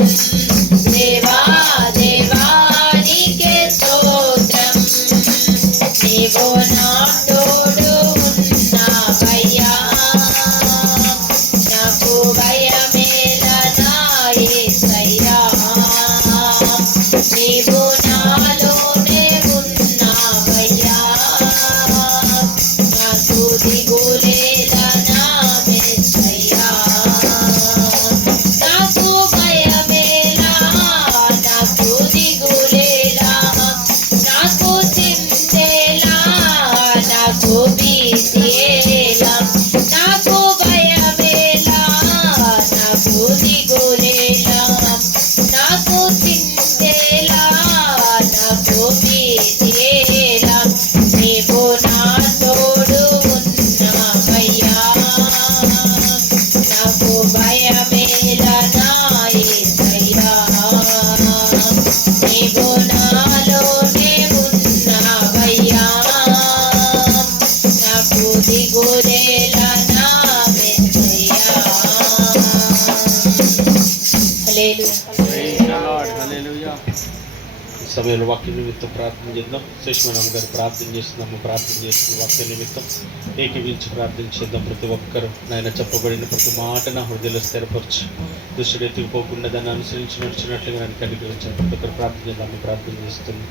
దేవా దేవానికే స్తోత్రం. నీవు నా తోడు ఉన్నావయ్యా, నాకు భయమేలా నా యేసయ్యా. నీవు నాలోనే ఉన్నావయ్యా, నాకు దిగులేలా నా యేసయ్యా. నాకు భయమేలా, నాకు దిగులేలా, నాకు చింతేలా, నాకు భీతియేలా. నాకు భయమేలా, నాకు దిగులేలా, నాకు చింతేలా, నాకు భీతియేలా. నీవు నా తోడు ఉన్నావయ్యా, నాకు భయమేలా నా యేసయ్యా. నీవు నాలోనే ఉన్నావయ్యా, నాకు దిగులేలా నా యేసయ్యా. హల్లెలూయా. ఈ సమయంలో వాక్య నిమిత్తం ప్రార్థన చేద్దాం. సుష్మనమ్మ గారు ప్రార్థన చేస్తున్నాము. ప్రార్థన చేస్తున్న వాక్య నిమిత్తం ఏకీవించి ప్రార్థన చేద్దాం. ప్రతి ఒక్కరు నాయన చెప్పబడిన ప్రతి మాట నా హృదయంలో స్థిరపరచు. దుష్టుడు ఎత్తుకుపోకుండా దాన్ని అనుసరించి నడిచినట్లుగా నన్ను కనికరించాను. ప్రతి ఒక్కరు ప్రార్థన చేద్దాం. ప్రార్థన చేస్తుంది.